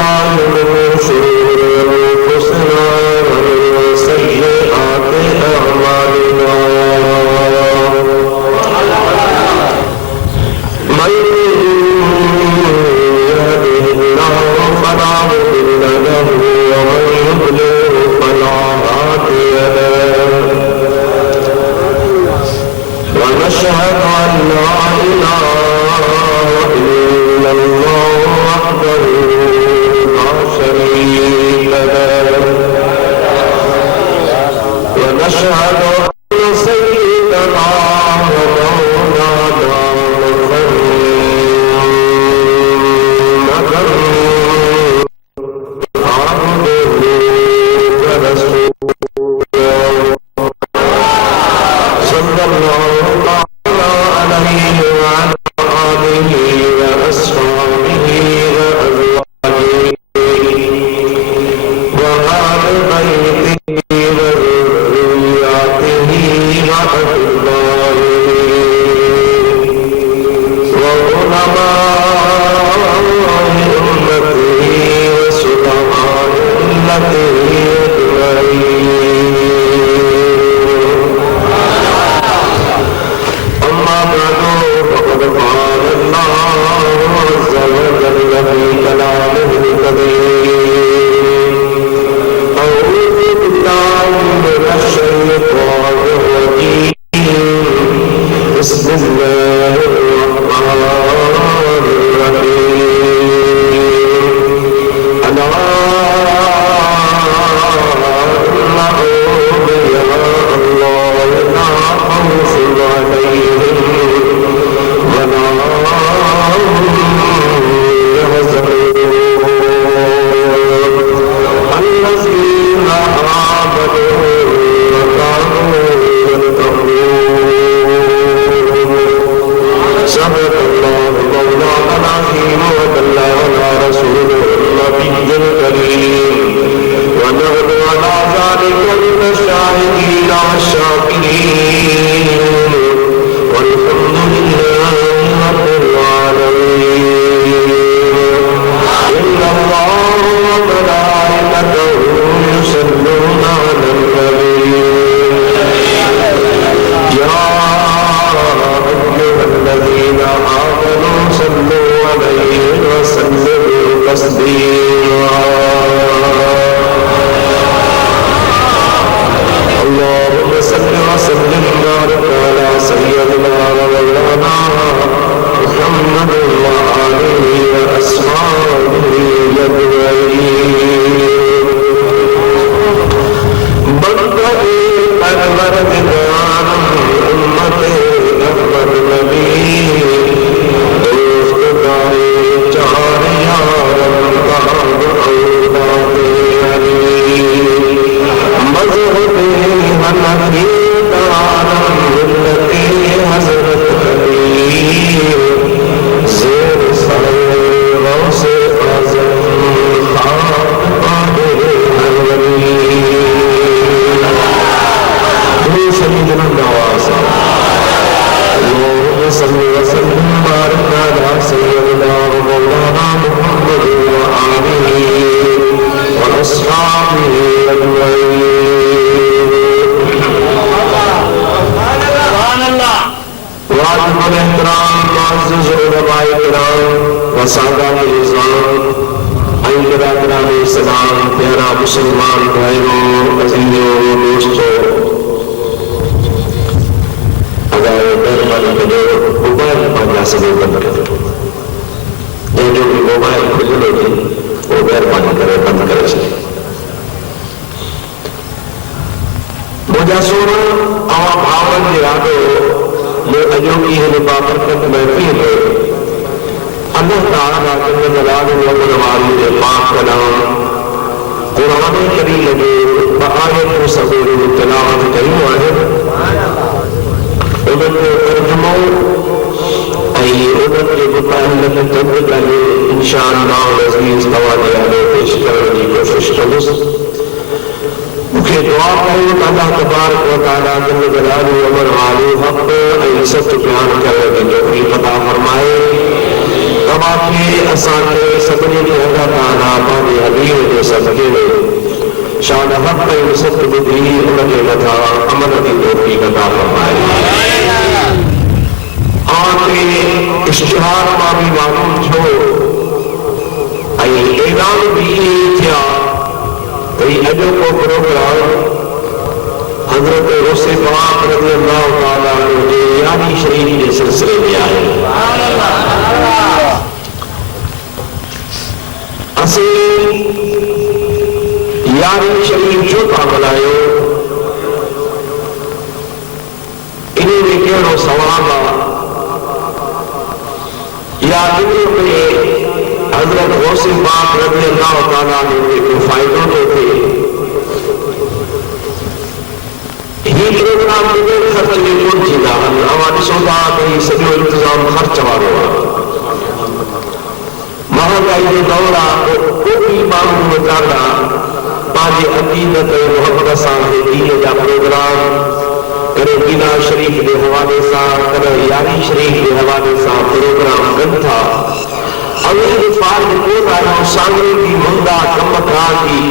بالله من شرور أنفسنا ومن سيئات أعمالنا من يهده الله فلا مضل له ومن يضلل فلا هادي له ونشهد أن لا إله إلا الله وحده لا شريك له ونشهد أن سيدنا ومولانا محمدا عبده ورسوله صلى الله عليه وعلى آله وأصحابه وأزواجه وآل بيته وذرياته وأتباعه وعلماء أمته وسلطان أمته أجمعين. أما بعد فقد قال الله عز وجل في كلامه الكريم أعوذ بالله من الشيطان الرجيم بسم الله الرحمن الرحيم ألا إن أولياء الله لا خوف عليهم ولا هم يحزنون الذين آمنوا وكانوا يتقون. صدق الله مولانا العظيم وبلغنا رسوله النبي الكريم ونحن على ذلك من الشاهدين والشاكرين والحمد لله رب العالمين. إن الله وملائكته يصلون على النبي يا أيها الذين آمنوا صلوا عليه وسلموا تسليما. اللهم صل وسلم وبارك على سيدنا ومولانا محمد وآله وأصحابه أجمعين. بندہ پروردگار امت احمد نبی دوست دائے چار یارم کام اولاد علی مذہب حنفی دارم ملت حضرت علی زیر سایہ غوث اعظم خاک قادر الولی سيدنا النواسا. اللهم صل وسلم وبارك على سيدنا ومولانا محمد وآله وأصحابه أجمعين. واجب الاحترام معزز علماء کرام وسادات النظام اہل کرام اسلام پیارا مسلمان بھائیوں عزیزوں دوستوں موبائل پانچ سے بند کرے جو بھی موبائل کھلے گی وہ مہربانی کرے بند کرے سے مجھے سونا اور بھاون کے آگے یہ اجوکی ہے بابرکت محفل ہے. اللہ تعالیٰ جل جلالہ والوالی نے پاک کلام قرآن کریم میں بآیت و صبر و تلاوت کری ہے. انہوں نے ترجمہ ای انہوں نے متعلق ترجمہ انشاءاللہ عزیز قوالی علیہ پیش کرنے کی کوشش کروں. مجھے دعا کریں اللہ تبارک و تعالیٰ جل جلالہ والوالی حق ای سچ بیان کرنے کی توفیق عطا فرمائے. تمام اساں کے سبھی اللہ تعالیٰ صدقے میں شان حق میں وسط بدھی ان کے متھا عمل کی توفیق عطا فرمائے آن کے اشتہار ماں بھی معلوم چھو اعلان بھی تھیا اجو کو پروگرام حضرت غوث پاک رضی اللہ تعالیٰ عنہ یاری شریف کے سلسلے میں آئے اسی یاری شریف جو تھا بلائے انہیں میں کہڑو ثواب یا دنوں میں حضرت غوث پاک رضی اللہ تعالیٰ عنہ کے کوئی فائدوں تو تھے یہ پروگرام بغیر خرچ میں کون چیزا ہماری سودا کہیں سجو انتظام خرچ والو مہنگائی کے دورہ کوئی معلوم مطالعہ پانچ عقیدت محمد صاحب دین کا پروگرام کرے بینا شریف کے حوالے سے کرے یاری شریف کے حوالے سے پروگرام کن تھا اولی فارغ کو آیا سانگری کی مندہ کمکا کی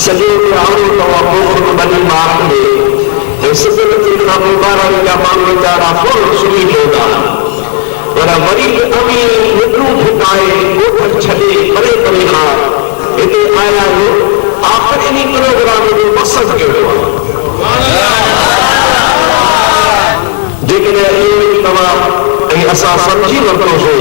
سجو کے آنو تو اپنے بنی مارک میں سبرت خام مبارک کا مانگ جارا فور سنی ہوگا ورہ مریض امین مدرو بھکائے گوٹھر چھلے پرے پرے ہاں اتنے آیا ہو آخر انہی پروگرام میں مقصد کے ہوا لیکن یہ تمام ایسا سمجھی ورطوں سے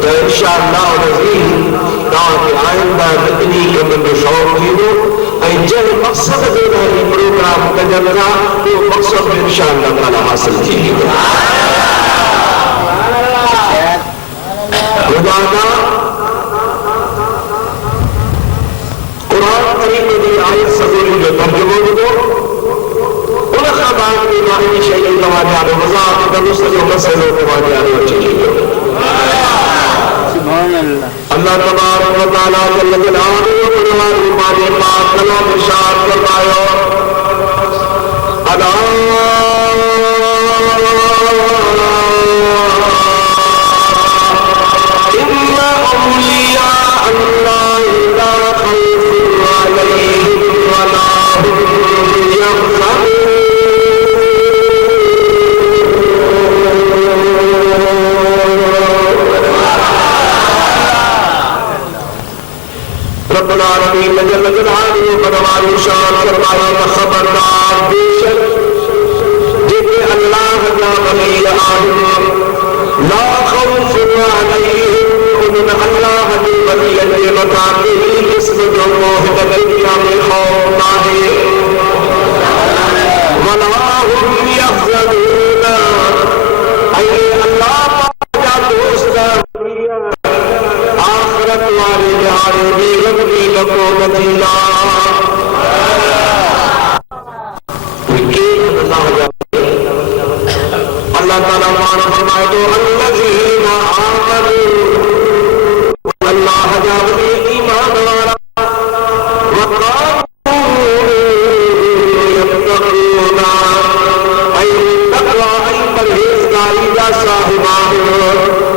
تو انشاءاللہ عزیز تاکہ آئندہ اتنی کے من شوق کی ہو جن مقصد دینا ہی پروگرام کا جنگا وہ مقصد انشاءاللہ تعالی حاصل کی گئی خدانا قرآن کریم میں آیت سبوری جو ترجمہ دو ان خبان میں ماہی شیئن تواجہ دو وضاعت درست جو مسئلہ تواجہ دو چلی گئی اللہ تبارک و تعالیٰ جل جلالہ و مانے پاک کلام ارشاد فرمایا الا ان اولیاء اللہ لا خوف علیہم ولا هم یحزنون رب العالمین جل جلالہ فرمائے ارشاد فرمایا خبردار بے شک جتنے اللہ کا ولی آدم لا خوف علیہم ان اللہ کی ولی کے مطابق جسم جو موحد دنیا میں خوف نہ ہے ولا هم یحزنون اے اللہ پاک کا دوست آخرت والے جہاں بھی لگنی لکو مدینہ اللہ تعالیٰ مانا فرمائے تو الذین آمنوا اللہ جاولی ایمان وارا وقالوا یتقون ای تقوی ای پرہیزگاری کا صاحبان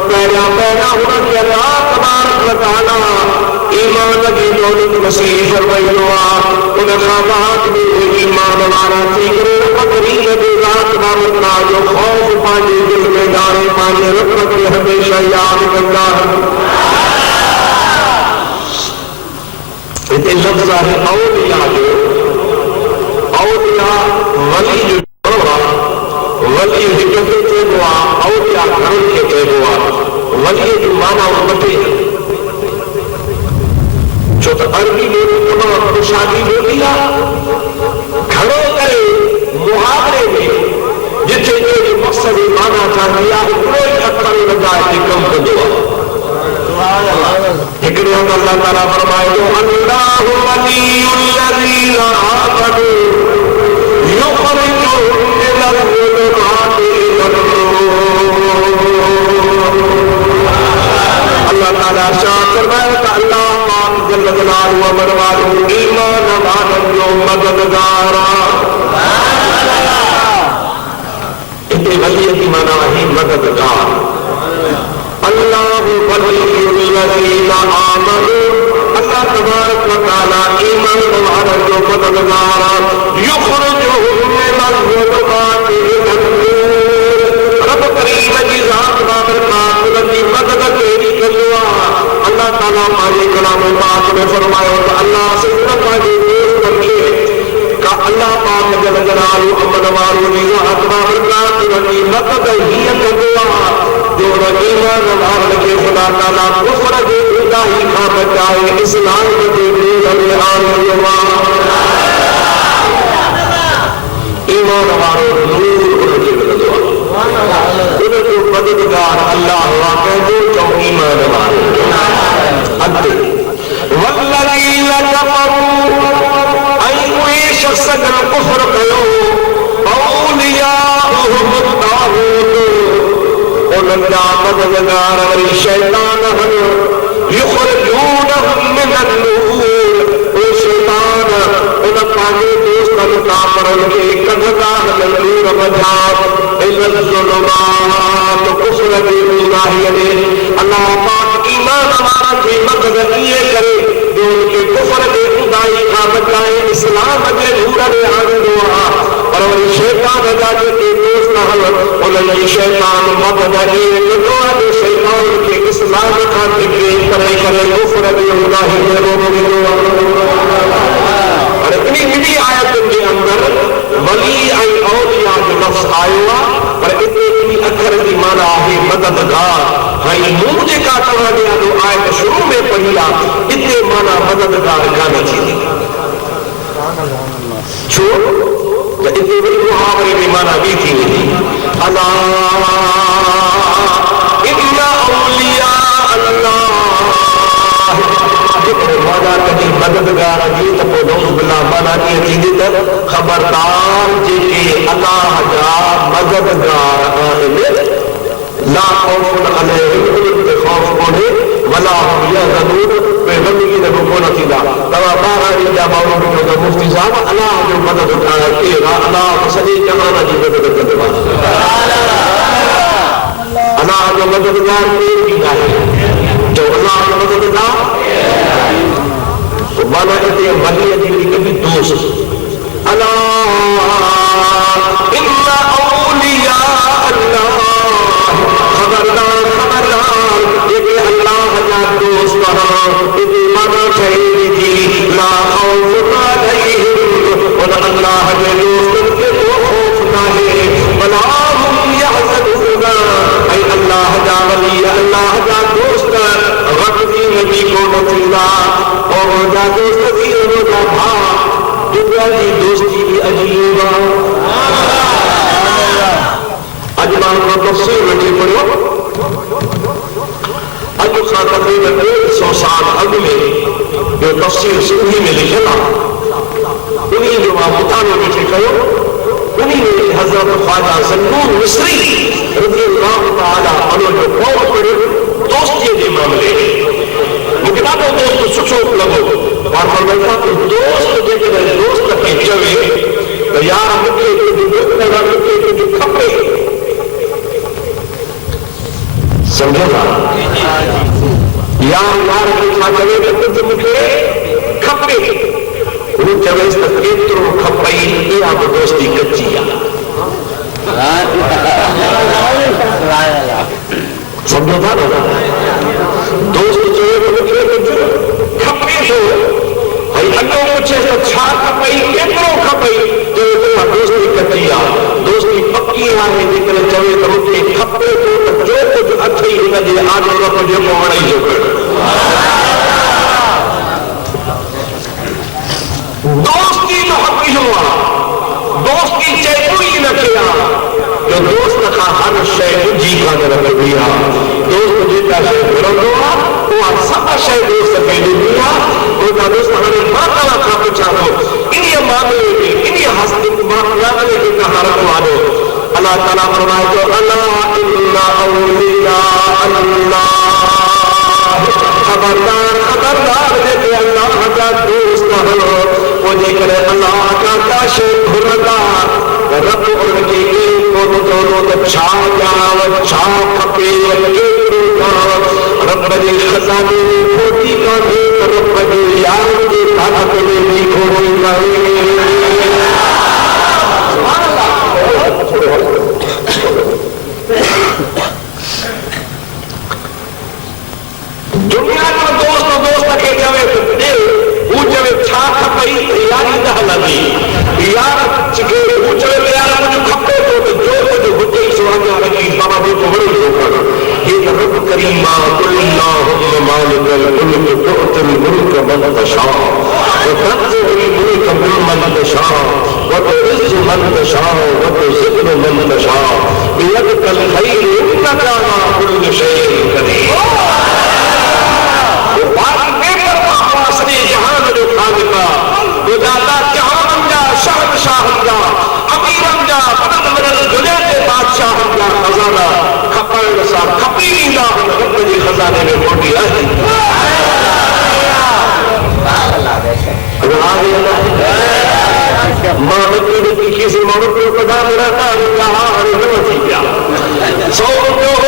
پہلا پہلا ہونا کہ اللہ تبارک و تعالیٰ ایمان کی دولت مسیح فرمائیوا ان خوابات میں ایمان وارا تیکرے پترین دیزات بارتنا جو خوف پانے دل میں دارے پانے رکھت کے ہمیشہ یاد کرتا ہے اتنے لفظ ہے اولیاء جو اولیاء ولی جو چھوڑا ولی حکمت کے دعا اولیاء کرن کے دعا ولی جو مانا اور بٹے جو تو عربی میں تمام خوشادی ہو دیا گھڑوں گئے محاورے میں جتنے جو مقصد مانا چاہیا کوئی اکثر لگائے کہ کم کو دعا ایکڑے ہم اللہ تعالیٰ فرمائے جو اللہ ولی الذین آمنوا یخرجهم من الظلمات إلى النور اللہ تعالیٰ شاہ فرمائے کہ اللہ پاک جل جلالہ و مروالہ ایمان مانن جو مددگارا اتنے ولی کی مانا ہے مددگار اللہ ولی الذین آمنوا اللہ تبارک و مددگار یخرجہم من الظلمات الی النور رب کریم جی ذات بابرکات کی مدد تیری کلوا اللہ تعالیٰ مالی کلام پاک میں فرمایا اللہ سے پاکی دوست رکھے کہ اللہ پاک جل جلالہ امن والو کی ذات بابرکات کی مدد ہی کلوا جو ایمان والے کے خدا تعالیٰ کفر کے الہی کا بچائے اسلام کے دین ایمان والے نور کے دعا انہیں جو مددگار اللہ واقع جو جو ایمان والے اگے والذین کفروا ای کوئی شخص کا کفر کرو اولیاءهم الطاغوت ولنجا مددگار وری شیطان یخرجونهم من النور او شیطان ان پانے دوستان کافرن کے کدھگاہ نور بجھا الا الظلمات کفر باللہ اللہ پاک ایمان ہمارا کی مدد کیے کرے جو ان کے کفر کے خدائی کا بچائے اسلام کے نور میں آندوا اور وری شیطان جاتے کے دوست نہ انہیں شیطان مدد کیے دعا دے شیطان کے اسلام کا ذکر کرے کرے کفر باللہ اور اتنی ملی آیت کے اندر ولی ای اولیاء جو لفظ آیا پر اتنی اکھر کی معنی ہے مددگار ہائی منہ جے کا تھا دیا جو آیت شروع میں پڑھیا اتنے معنی مددگار جانا چاہیے چھوڑ تو اتنے بڑی محاورے میں معنی بھی تھی نہیں اللہ ان اولیاء اللہ مانا کہیں مددگار جی تو نوز باللہ مانا کی عقیدت خبردار جی کہ اللہ جا مددگار آنے لا خوف علیہم خوف کونے ولا هم يحزنون غمی کی نبو کونا تیلا توا بارا جا باورو جو مفتی صاحب اللہ جو مددگار کیے گا اللہ صلی جہانا جی مدد کرنے اللہ جو مددگار کیے گا جو اللہ جو مددگار مانا کہتے ہیں ولی دیکھیں کبھی دوست اللہ ان اولیاء اللہ خبردار خبردار یہ کہ اللہ جا دوست یہ مانا چاہیے کہ لا خوف علیہم اور اللہ کے دوست کے خوف نہ ہے ولا هم يحزنون اے اللہ جا ولی اللہ جا دوست غفی نبی کو نتیلا اور جا دوست کی روزہ بھا دنیا کی دوستی بھی عجیب اجمان کو تفسیر میں ٹھیک پڑھو اج کا تقریباً 100 سال اگ میں جو تفسیر سندھی میں لکھنا انہیں جو مطالعہ میں ٹھیک کرو انہیں میں حضرت خواجہ زنون مصری رضی اللہ تعالیٰ عنہ جو قول پڑھے دوستی کے معاملے وہ کتابوں دوست سچو لگو اور فرمایا کہ دوست جے کہ دوست کے چوے تو یار مکے کے جو مکے کے جو کھپے سمجھو گا یار کے کھا چوے تو مکے کھپے وہ چوے تو کیترو کھپئی یا دوستی کچی سمجھو تھا دوست جو کھپے تو اگو پوچھے تو چھا کھپئی کیترو کھپئی جو دوستی کچی دوستی پکی ہے جے چوے تو مکے کھپے تو جو کچھ اچھی ان جے آدھو رکھ جو وڑائی جو دوستی تو حقی ہوا دوستی چیتوئی نہ کیا جو دوست کا ہر شے جی کا نہ دیا دوست جی کا شے گرندوا وہ سب شے دوست کے دیا وہ کا دوست ہمیں بڑا کا پوچھا ہو انہی معاملے میں انہی حسد معاملے کے کہارت والو اللہ تعالیٰ فرمائے تو اللہ ان اولیاء اللہ خبردار خبردار ہے کہ اللہ کا دوست ہو وہ جے کرے اللہ کا کاشے بھردا رب ان کی کو دونوں تو چھا جاو چھا کھپے رب جے خزانے کھوٹی کا بھی رب جے یار جے حق میں بھی کھوٹی کہیں دنیا کا دوست کے چوے دل وہ چوے چھا کھپئی یاری نہ ہلندی یار چکے وہ چوے یار مجھے کھپے تو جو کچھ ہوتے ہی سوانگا لگی بابا بھی تو بڑی ہوگا یہ رب کریمہ قل اللہم مالک الملک تؤتی الملک من تشاء وتنزع الملک ممن تشاء وتعز من تشاء وتذل من تشاء بيدك الخير انك على كل شيء قدير شاہ جا امیر جا بدن بدن دنیا کے بادشاہ جا خزانہ کھپڑ سا کھپی ڈا رب جی خزانے میں موٹی ہے ماں بچی کسی روپیے کو ڈال رہتا ہے 100 روپیے ہو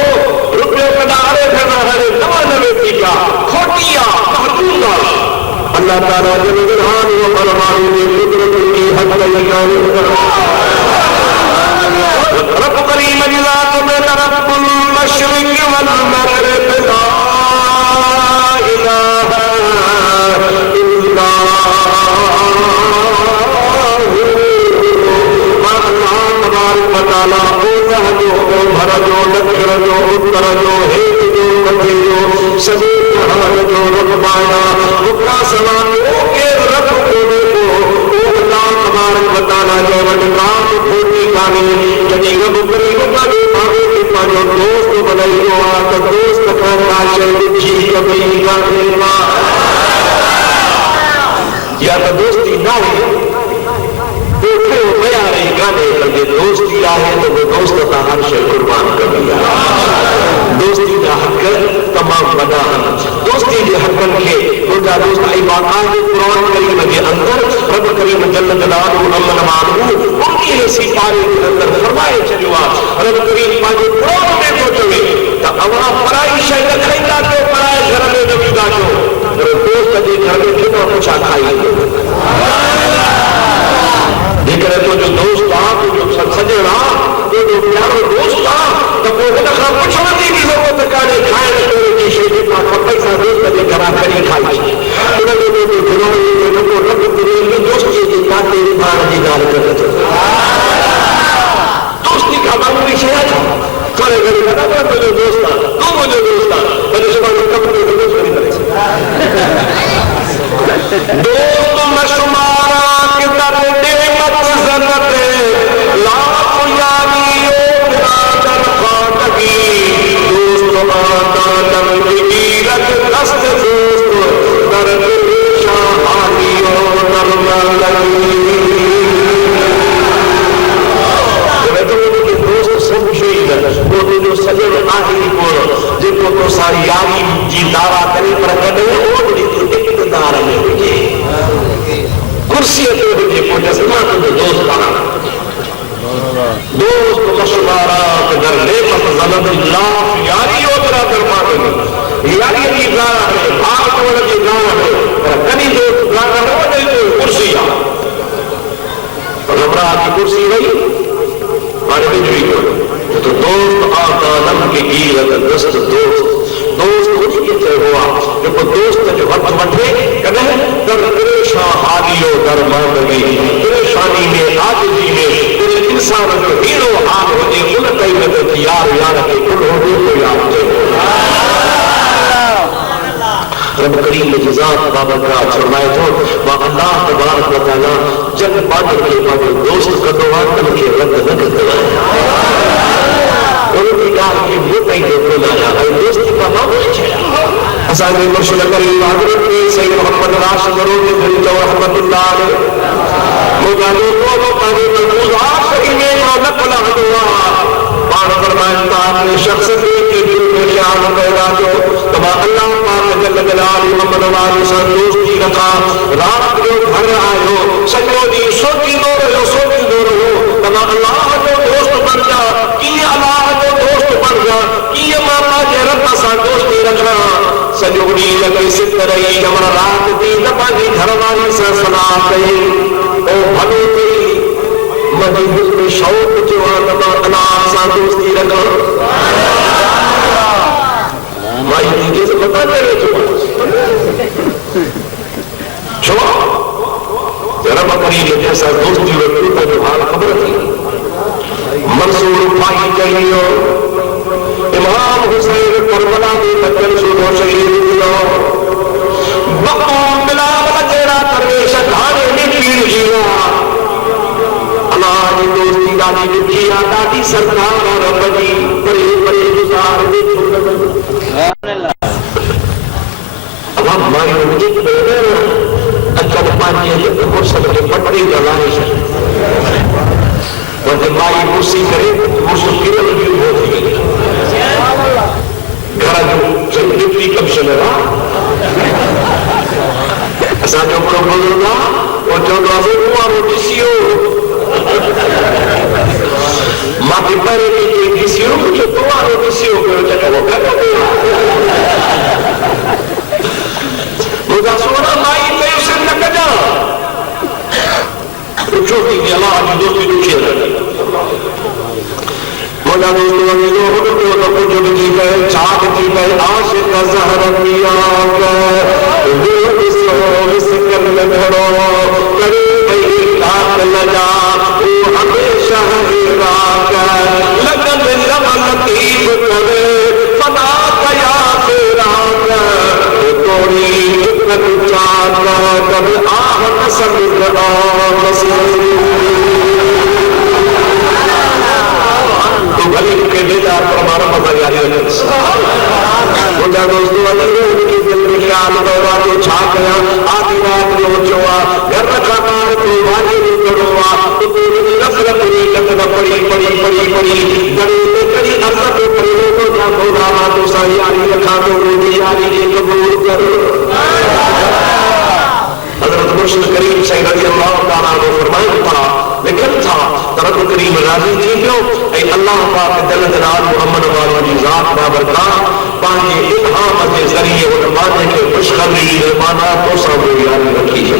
روپیے کو ڈالے پھرنا ہے 99 کیا کھوٹیا محدود اللہ تعالیٰ جل جلالہ و فرمانے میں قدرت کی حد لگانے رب کریم ذات میں رب المشرق والمغرب لا الہ الا اللہ تبارک و تعالیٰ اوزہ جو بھر جو دکھر جو اتر جو ہیت جو مدھے جو سبھی جہان جو رقبایا رکا سلام اوکے رب کو دیکھو اللہ تبارک و تعالیٰ جو رکام کھوٹی کانی جنہی رب کریم کا جو بھاگے کی پانچوں دوست بنائی جو آتا دوست کرنا شہد جی کبھی کرنا یا تو دوستی نہ ہو دیکھے ہو بیا رہی گانے لگے دوستی آئے تو وہ دوست تا ہر شے قربان کر دیا دوستی کا حق تمام بنا دوستی کے حقن کے دوستا دوست عبادات قرآن کریم کے اندر رب کریم جل جلالہ امن معلوم ان کی ایسی پارے کے اندر فرمائے چلوا رب کریم پاجے قرآن میں پہنچوے تا اواں پرائی شے رکھیں گا تو پرائے گھر میں نبی دا جو دوست کے گھر میں کتنا کچھ کھائی لیکن تو جو دوست آ تو جو سجڑا تو جو پیارو دوست آ تو وہ نہ پوچھنے کی ضرورت کانے کھائے تو کی شے کے پاس پیسہ دوست کے گھر کھڑی کھائی انہوں نے تو گھروں میں کو رب کریم کے دوست کی بات تیری بار دی گال کرتے دوستی کا معمولی شے ہے کرے گھر کا تو جو دوست تو مجھے دوست بڑے شمار کب تو دوست نہیں کرے دوست مشمارا کے در نعمت زنت لاکھ یاری او نادر خانگی دوست آتا دم بگیرت دست دوست در شاہانی او نرم لگی دوست سب شہید وہ جو سجن آہی کو جن کو ساری یاری جی دارا کرے پر کدے وہ بڑی اقتدار میں ہوئے کرسی تو ہوئے پوچھا سما تو دوست بنا دوست مشورہ در نعمت زلد اللہ یاری اترا کر مانگی یاری کی گانا ہے بھاگ والا کی گانا ہے کنی دوست گانا ہے وہ نہیں تو کرسی اور ہمارا کی کرسی نہیں ہمارے بجوی کو تو دوست آتا نم کی گیرت دست دوست ہوئی کتے ہوا جو کو دوست جو وقت بٹھے کہنے در پریشان حالیو در ماندگی پریشانی میں آجزی میں تیرے انسان جو ہیرو حال ہو جے ان قیمت یار یار کے کل ہو دے تو یار دے رب کریم نے جزات بابا کا فرمائے تو وہ اللہ تبارک و تعالی جب بادر کے بعد دوست کا دوان کے رد نہ کرتا ہے ان کی کار کی موٹی دیکھو لایا ہے دوستی کا معمول چھڑا حسان مرشد کریم حضرت سید محمد راشد ضرور بن رحمت اللہ علیہ مجھے کو پانے میں آخری میں نقل اللہ بار فرمائتا اپنے شخص کے دل میں خیال پیدا جو تبا اللہ پاک جل جلالہ محمد والی سے دوستی رکھا رات جو گھر آئے ہو سجو دی سوچی دو رہو تبا اللہ جو دوست بن جا کی اللہ جو دوست بن جا کی ماما کے رب سا دوستی رکھنا سجوڑی لگے سترئی جمع رات دی پانی گھر والی سے صلاح کئی او بھلو کئی مجھے دل میں شوق جو آدمہ انام سا دوستی رکھا مائی دیجئے سے بتا میرے چھو ذرا بکری یہ جیسا دوستی رکھو تو جو حال خبر تھی منصور پائی کہیو امام حسین کربلا میں بچن سنو شہید دیا بقوم بلال جیرا ترویش دھانے میں پیر جیا اللہ دوستی دادی لکھیا دادی سردار اور بڑی بڑی بڑی گزار میں اب ہماری مجھے بہنے اچھا پانی ہے کہ مرسل کے پٹری جلانے سے اور جب مائی مرسی کرے مرسل کی رجوع ہوتی ہے گھر جو ڈپٹی کمشنر ایسا جو پروبل ہوگا اور جو نوازے ہوا ڈیسیو ماں کے پہرے کی ڈیسیو جو دوارو ڈیسیو کرو جگہ وہ کرو مجھا سونا مائی پہ اسے نکجا چھوٹی کہ اللہ کی دوستی دوچے رہے مجھا دوستو امیدو ہوگا تو کچھ بھی گئے چاک تھی گئے عاشق زہر پیا گئے دل اس کر میں بھرو کرے گئی لاکھ لجا وہ ہمیشہ ہیرا گئے لگن لب لطیب کرے فنا کیا تیرا گئے توڑی جتن چاہتا کب آہ نسل آہ نسل تو بھلی کے بیجا پرمارا مزا یاری رکھت مجھا دوستو علیہ ان کی دل میں خیال دورا جو چھاک گیا آدھی رات جو چوا گھر رکھا کار تو واجی نہیں کروا تو پوری نسل پوری لکھنا پڑی پڑی پڑی پڑی گڑی میں کری عرضت پڑی لوگوں جا خدا تو سا یاری رکھا تو روی یاری کے قبول کر حضرت مرشد کریم صلی اللہ تعالیٰ نے فرمائے پڑا لیکن تھا طرف کریم راضی تھی جو اے اللہ پاک دل جلال محمد والی ذات بابرکار پانی الہام کے ذریعے علمانے کے خوشخبری ایمانات کو سامنے یاری رکھی ہے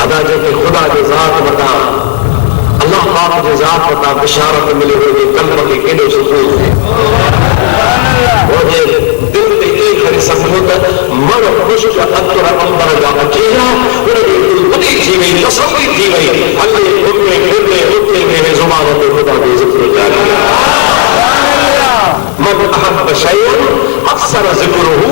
ادا جب خدا کے ذات بتا اللہ پاک کے ذات بتا بشارت ملے ہوئے قلب کے کیلے سکون ہے مجھے دل میں ایک ہری سمجھوت مر خوشک اتر امبر جا اچھیا انہیں دل بڑی تھی گئی تصوری تھی گئی اللہ گھرنے گھرنے اٹھنے میں زبانوں میں خدا کے ذکر جاری ہے من احب شیئن اکثر ذکرہو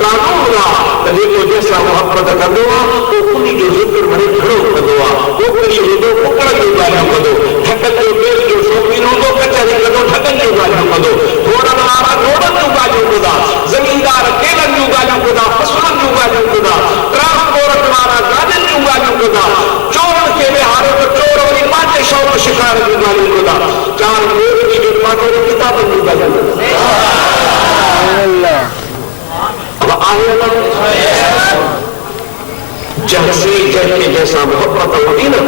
قانونا دیکھو جیسا محبت کردوا وہ انہی جو ذکر بڑے گھروں کردوا وہ کری ہدو پکڑ جو گالیوں کردو ٹھکن جو میر جو شوقین ہو تو کچھری کردو ٹھکن جو گالیوں کردو گھوڑا مارا گھوڑا جو گالیوں کدا زمیندار کیلن جو گالیوں کدا فصلن جو گالیوں کدا ٹرانسپورٹ مارا گاڑن جو گالیوں کدا چورن کے بہارے تو چور وری پانچے شوق شکار جو گالیوں کدا چار میر کی جو پانچے کتابن جو گالیوں کدا اب آئے اللہ جہسی جہن کے جیسا محبت ہوتی نا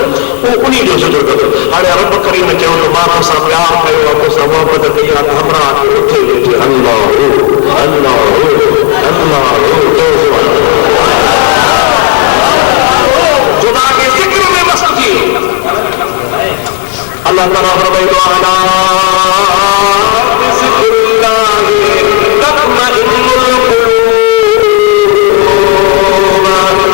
وہ انہی جو ذکر کرو آرے رب کریم نے چاہو تو مارا سا پیار کرو آپ کو سا محبت کیا تو ہمراہ کے اٹھے لیتے اللہ ہو اللہ ہو اللہ ہو خدا کے ذکر میں مست کی اللہ تعالیٰ فرمائے دعانا بذکر اللہ تطمئن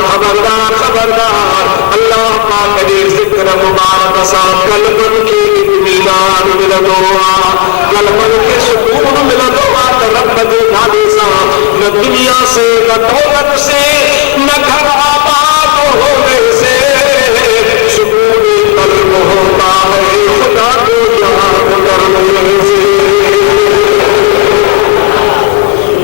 خبردار خبردار اللہ پاک کے ذکر مبارک سا قلبن کے اطمینان ملا دعا قلبن کے سکون ملا دعا رب دے دھانے سا نہ دنیا سے نہ دولت سے نہ گھر آباد ہونے سے سکون قلب ہوتا ہے خدا کو یاد کرنے سے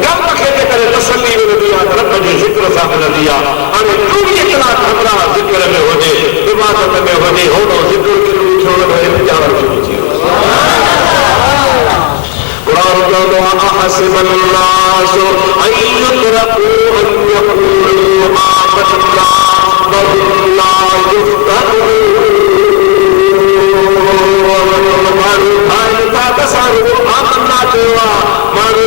گھر رکھے کے کرے تسلی میں دیا رب نے ذکر صاحب نے دیا ہمیں کیوں اتنا خبرہ ذکر میں ہونے عبادت میں ہونے ہونو ذکر کے لئے چھوڑے ہوئے بچارہ شروع تھی قرآن جانو احسب الناس ان يتركوا ان يقولوا آمنا وهم لا يفتنون مانو بھائی تا کسانو آمنا چوا مانو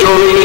24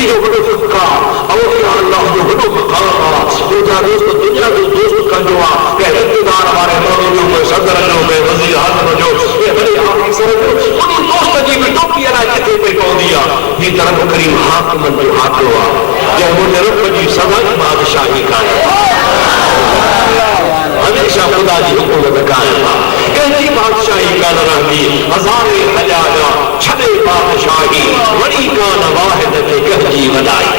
بندگی جو بڑو فقہ اولیاء اللہ جو بڑو مقام دوجا دوست دنیا جو دوست کا جو کہ رشتےدار ہمارے مولویوں میں صدر جو میں وزیر اعظم جو یہ بڑے آفیسر جو انہی دوست جی میں ٹوپی انا کتے پہ کو دیا یہ طرف کریم حاکم جو حاکم ہوا یہ مجھے رب جی سزا بادشاہی کا ہمیشہ خدا جی حکومت قائم کہتی بادشاہی کا رہی ہزارے حجاجا چھلے بادشاہی وڑی کان واحد تے کہجی ودائی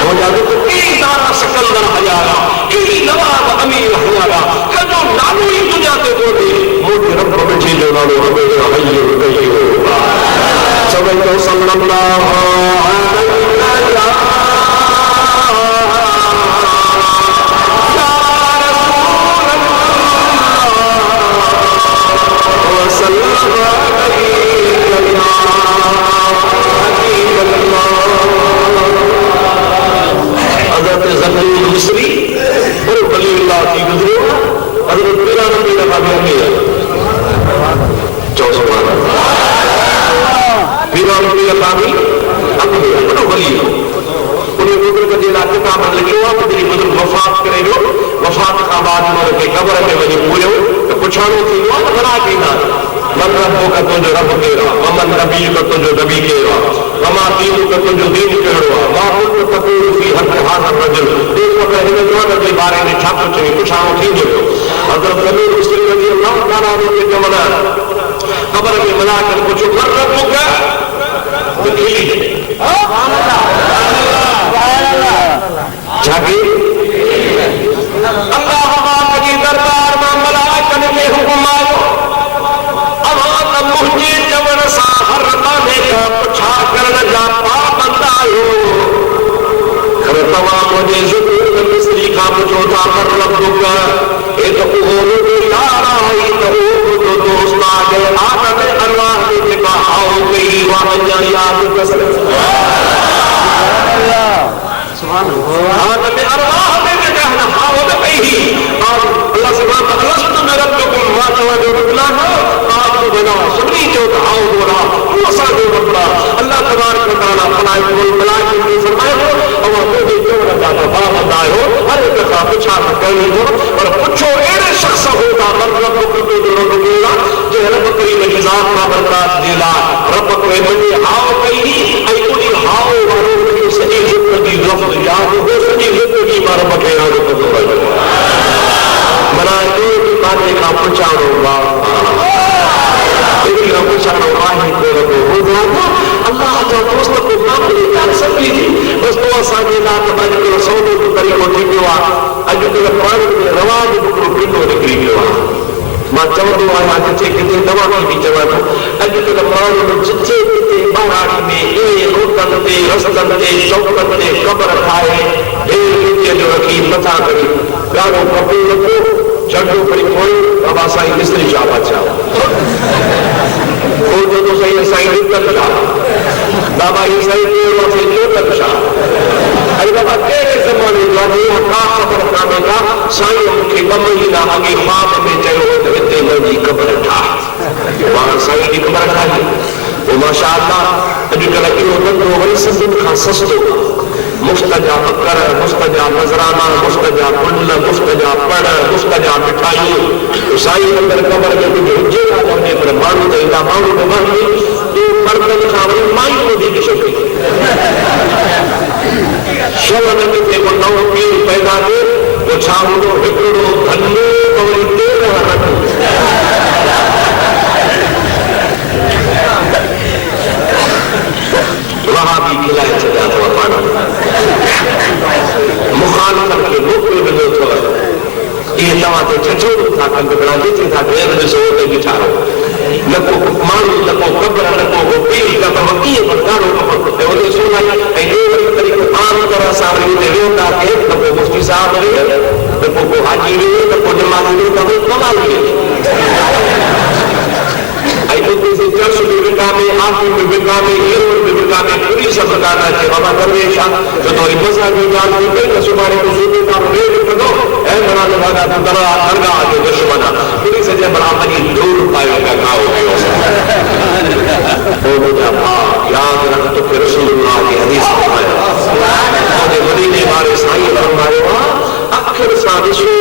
ہو جاتے تو کئی دارہ سکندر حجاجا کئی نواب امیر حجاجا کجو نالو ہی دنیا تے بودی مجھے رب بچی جو نالو ہمیں حیو قیوم سبیتو صلی اللہ علیہ حضرت زنگی مصری اور ولی اللہ کی گزرے حضرت میرا نبی رفا بھی ہمیں چوسوانا میرا نبی رفا بھی ہمیں بڑا ولی ہو انہیں بزرگ کا جیلا کتاب لکھو آپ جنہی بزرگ وفات کرے جو وفات کا بعد مر کے قبر میں وجہ پوئے ہو تو پچھانو تھی وہ بنا کے نہ من ربو کا تجھو رب کہا ومن نبی کا تجھو نبی کہا وما دین کا تجھو دین کہا ما قلت تقول فی حق هذا الرجل دیکھو کہ ہمیں دوانہ کے بارے میں چھاپ چاہیے پچھانو تھی جو حضرت نبی مسلم رضی اللہ تعالیٰ کے جمعنا قبر میں ملا کر پوچھو من ربو کا تو کھیلی جاگی اللہ ہمارا کی دربار میں ملائکہ نے حکم آئے مجھے جبر ساہر رمانے کا پچھا کرنا جا پابند آئے خرطوہ مجھے ذکر مصری کا مجھوتا پر ربو کا اے تو اولو دے یار آئی تو اولو دوست آگے آدم ارواح نے جگہ آؤ گئی وہاں یاد کسر آدم ارواح نے جگہ آؤ گئی اللہ سبحانہ اللہ میں ربکم واتوا جو ربنا بنا سبری جو دعاؤ دولا موسیٰ جو ربنا اللہ تبارک و تعالیٰ فلائی قول بلائی کی فرمائے ہو اور وہ جو جو رجا تباہ دائے ہو ہر ایک کا پچھا کرنی ہو اور پچھو ایرے شخص ہوتا من رب کو جو رب کیلا جو رب کریم نظام کا برکات دیلا رب کریم منی آؤ کئی ای کنی ہاؤ وارو کنی سجی زندگی لفظ یاد ہو سجی زندگی مارا بکینا جو کدو بھائی منائے تو بانے کا پچھاڑو اللہ جو دوست کو نام لے کر سکتی تھی بس تو آسانی نہ تمہاری کے رسولوں کو طریقوں ٹھیک ہوا اجو کے قرآن میں رواج بکرو پھر نکلی ہوا ماں چودو آیا جچے کتے دوا کی بھی چودو اجو کے قرآن میں جچے کتے بارانی میں اے روتن تے رستن تے چوکن تے قبر کھائے دیر کتے جو رکھی متا کری گاڑو کپی لکو جھڑو پری کوئی بابا سائی مصری شاہ بچا وہ تو صحیح سائی رکن شاہ بابا یہ صحیح دیروں سے جو شاہ ارے بابا تیرے زمانے جو کا خبر کانے کا سائی ان کے کمہینہ آگے خواب میں چلو ہوتے مجھے قبر تھا وہاں سائی کی قبر تھا وہ ماشاءاللہ ابھی کل کی وہ بندو ولی سندن کا سستو مستجا مکر مستجا نظرانہ مستجا پنل مستجا پڑ مستجا مٹھائی سائی اندر قبر میں کچھ حجے کا جانے پر مانو دے گا مانو دے مانو تو مردن خاوری مائی کو دی شکل شرم کے وہ نو پیر پیدا دے وہ چھاؤں ہکڑو دھنو اور دیر رکھو وہاں بھی کھلائے چلے تو پانا مخالفت کے موقع میں جو تھوڑا یہ دوا تو چھچوڑ تھا کنگ بنا دیتے تھا دیر میں سے ہوتے بٹھا رہا لکو مانو لکو قبر لکو پیر کا توقیہ برداروں کو انہیں سونا اے دیور طریقہ عام طرح سامنے دیویں کا کہ لکو مفتی صاحب رہے لکو کو حاجی رہے لکو نمازی رہے لکو کمال رہے اے تو سے چرچ میں بکا میں آنکھوں میں بکا میں ہیروں میں بکا میں پوری سب بکانا ہے بابا درویشا جو توری مزہ بھی جان کی پہلے سمارے کو سوٹے کا میرے کدو اے بنا لگا تو درا درگاہ جو دشمنا پوری سے جب برابری دور پائے گا کھاؤ گے او مجھا یاد رکھ تو کہ رسول اللہ کی حدیث فرمایا مجھے مدینے والے سائیں فرمایا اکھر سان ڏسو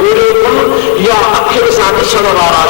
پورو ڪن یا اکھر سان ڏسڻ وارا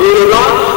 پورو نا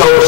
100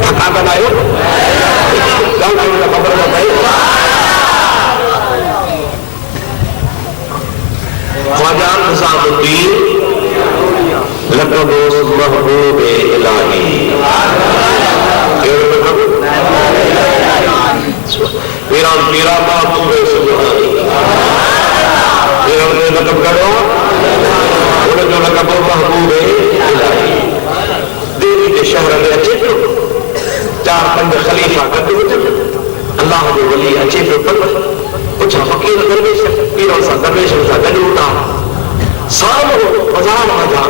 تھکا بنائے خبر بتائی خواجہ نظام الدین لقب محبوب الہی پیران پیرا محبوب سبحانی پیران نے لقب کرو انہیں جو لقب محبوب الہی دیوی کے شہر میں اچھے پہ 4-5 خلیفہ کرتے ہوتے اللہ جو ولی اچھے پہ پڑھ پوچھا فقیر درویش پیران سا درویش سا گڑ اٹھا سال ہو بازار مجھا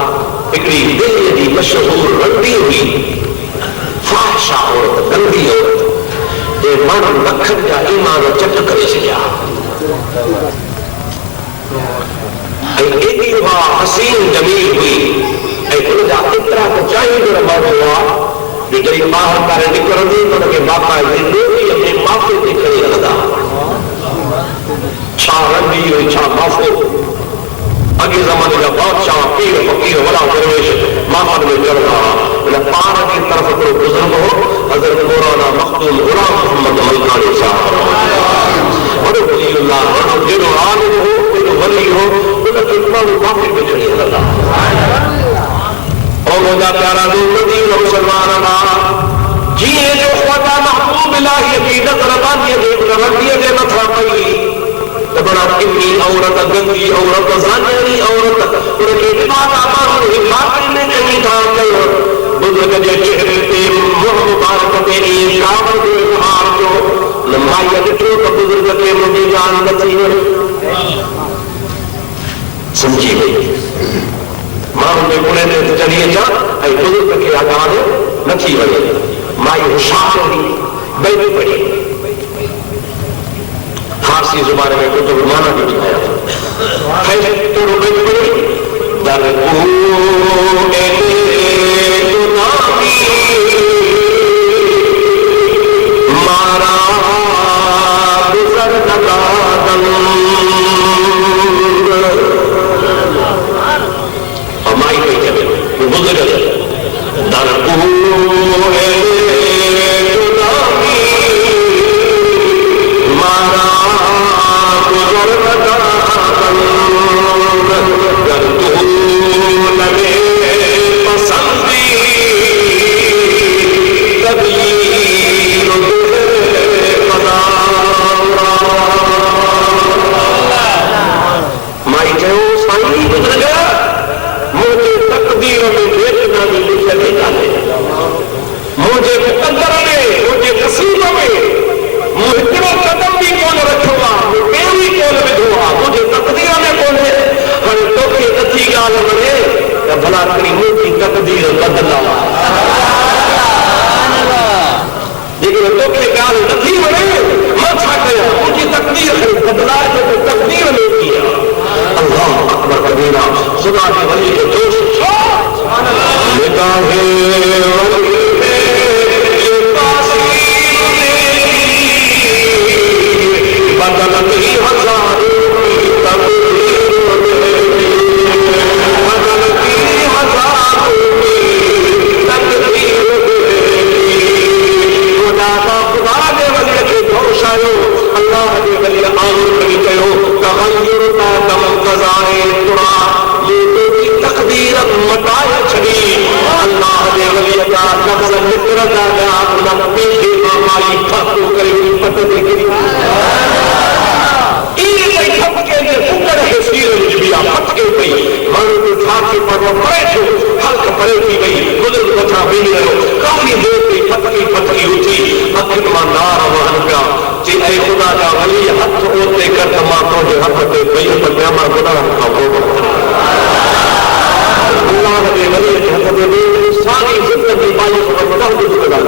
اکڑی دلی دی مشہور رنڈی ہوئی فاحشہ عورت گندی عورت یہ مانو لکھن جا ایمان و چٹ کرے سکیا ایڈی ہوا حسین جمیل ہوئی ان جا اترا کو چاہیے جو مانو ہوا جو جی باہر کارے نکر دی تو کہ باپا زندگی اپنے معافی تے کھڑی رکھدا چھا رنڈی ہوئی چھا معافی اگے زمانے کا بادشاہ پیر فقیر ولا درویش محمد میں چڑھ رہا پار کی طرف کو بزرگ ہو حضرت مولانا مخدوم غلام محمد ملکانی صاحب بڑے ولی اللہ جنہوں عالم ہو جنہوں ولی ہو انہیں جنہوں معافی میں چڑھی رہا اور مجھا پیارا دور مدین مسلماننا جیئے جو خواجہ محبوب الہی عقیدت ربانیہ دے ربانیہ دے نتھا پئی بڑا کمی عورت گندی عورت زانیری عورت ان کے دماغ آمان حفاظت میں نہیں تھا بزرگ جے چہرے تے منہ مبارک تیری شام دے ہار جو لمبائی ڈٹھو تو بزرگ کے مجھے جان نتی سمجھی گئی ماں نے کونے نے چلیے جا اے بزرگ کے آگان نتی وجہ مائی ہوشار ہوئی بیٹھ پڑی فارسی زبان میں کتب مانا بھی دکھایا پھر تو ربی پڑی در کونے گنامی مارا گزر نگادن ہمائی پہ چلے وہ بزرگ ہے در کونے مجھے مقدر میں مجھے نصیب میں مجھے قدم بھی کون رکھوا میری کون بدھوا مجھے تقدیر میں کون ہے ہر تو کی اچھی گال بنے یا بھلا کری موٹی تقدیر بدلا لیکن تو کی گال نہیں بنے میں چھا گیا مجھے تقدیر بدلا جو تقدیر میں کیا اللہ اکبر کبیرہ خدا کے ولی کے دوست نگاہ ولی بدلتی ہزار بدلتی ہزار خدا کا خدا دے ولی کے گوشایو اللہ دے ولی آمر کری کہو تغیر تا دم قضائے قرآ یہ تو کی تقدیر مٹائے چھڑی اللہ دے ولی کا لفظ مطر دا گیا اپنا پیشے مامائی پھتو کرے پتہ دے گری پتکے پئی مانو تو تھاکے پر وہ پڑے چھو حلق پڑے کی گئی بزرگ بچا بیلی رہو کافی دیر پہ پتکی ہوتی اکھن ماں نار وہن پیا جی اے خدا جا ولی ہتھ اوتے کر ماں تو جو ہتھ تے پئی پر پیما خدا کا ہو اللہ دے ولی ہتھ دے ساری زندگی پائی پر خدا دے خدا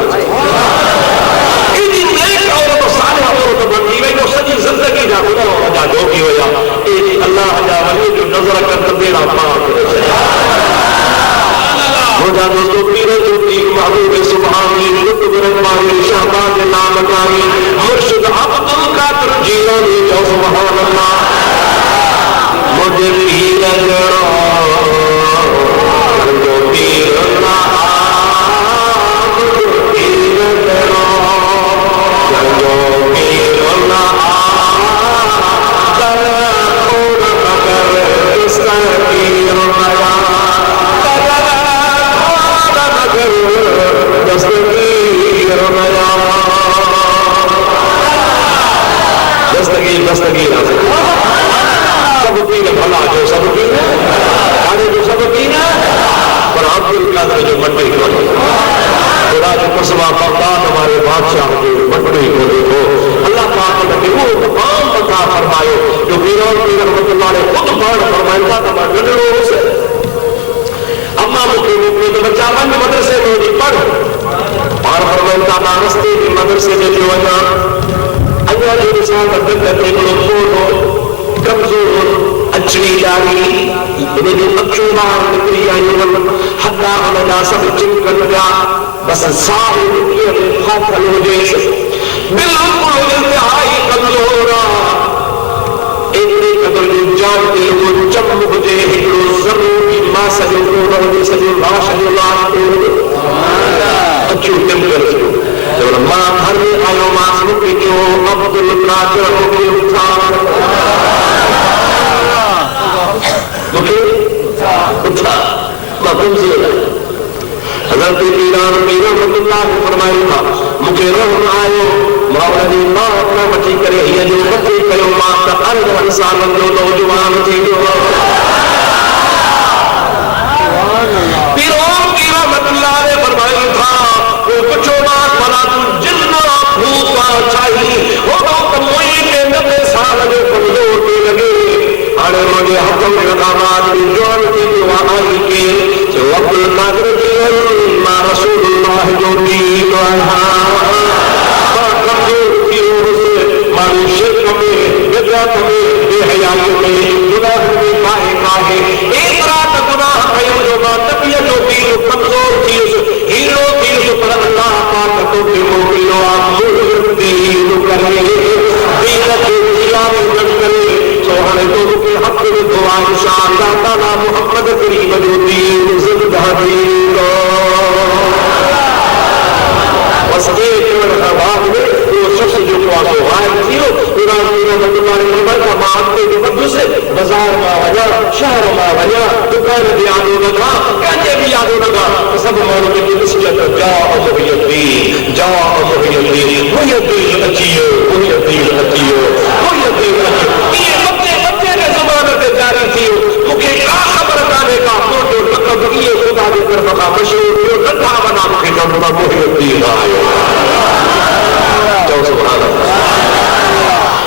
ایدی نیک عورت صالح عورت بنی وئی جو سجی زندگی جا خدا وجہ جو کی ہویا اللہ جا ولی جو نظر کر دینا پاک خدا دوستو پیر جو تین محبوب سبحانی لطف رحمانی شہباز نامکاری مرشد عبد القادر جیلانی جو سبحان اللہ مجھے پیر جڑا جو پیر نام قصبہ بغداد ہمارے بادشاہ کے بٹوے کو دیکھو اللہ پاک نے وہ تمام عطا فرمائے جو پیران پیر رحمۃ اللہ نے خود پڑھ فرمائے تھا گڈڑوں سے اما مکے تو بچہ من مدرسے میں پڑھ اور فرمائے تھا رستے کی مدرسے میں جو وجہ اللہ جو انسان کا دل کرتے کو کمزور اچھی جاری انہیں جو اچھو بار نکلی آئی حتی ہمیں سب چمکن گا بس سارے نکلی خاتل ہو جیسے بالکل انتہائی کمزورا اتنی قدر جو جانتے وہ چم بجے ہکڑو ضرور کی ماں سجو کو رہے سجو لاش اللہ کو اچھو تم کر سکو جب ماں گھر میں آئیو ماں سنکی جو عبدالقادر ہو گئی اتھار اٹھا مقام سے حضرت پیران پیر رحمۃ اللہ نے فرمایا تھا مجھے رحم آئے مولا دی ماں اپنا بچی کرے یہ جو بچی کرے ماں کا ارد انسان جو نوجوان تھی جو پیران کی رحمت اللہ نے فرمایا تھا وہ کچھ بات بنا تو جنہ بھوتا چاہیے وہ تو موئی کے 90 سال جو کمزور کے لگے آنے مجھے حکم رقامات کی جوان کی دعائی کے جو وقت ناظر کی ما رسول اللہ جو دین آئیہا کمزور کی روح سے مانی شرک میں بدعت میں بے حیائی میں گناہ میں کاہے ایک رات گناہ کھائیو جو بات طبیعت ہوتی جو کمزور تھی اس ہیرو تھی اس پر اللہ پاک تو کہ موکلو آپ ملک دین کرے دیلت اسلام کرے سوہنے تو کہ حق میں دعا انشاءاللہ تعالی محمد کریم جو دین زندہ دین بس ایک مرحبات میں وہ شخص جو قواس و غائب تھی قرآن کی رحمت اللہ نے فرمایا کہ مانتے کے بدو سے بازار میں وجہ شہر میں وجہ دکان بھی آدھو لگا کہتے بھی آدھو لگا سب مانو کہ نسیت جا محیط دین جا محیط دین محیط دین اچیو محیط دین اچیو محیط دین اچیو یہ بچے نے زبان پہ جاری تھی مکھے کا خبر کانے کا فوٹو لقب یہ خدا دے کر بقا مشہور جو گھٹا بنا مکھے کا محیط دین آئے جو سبحان اللہ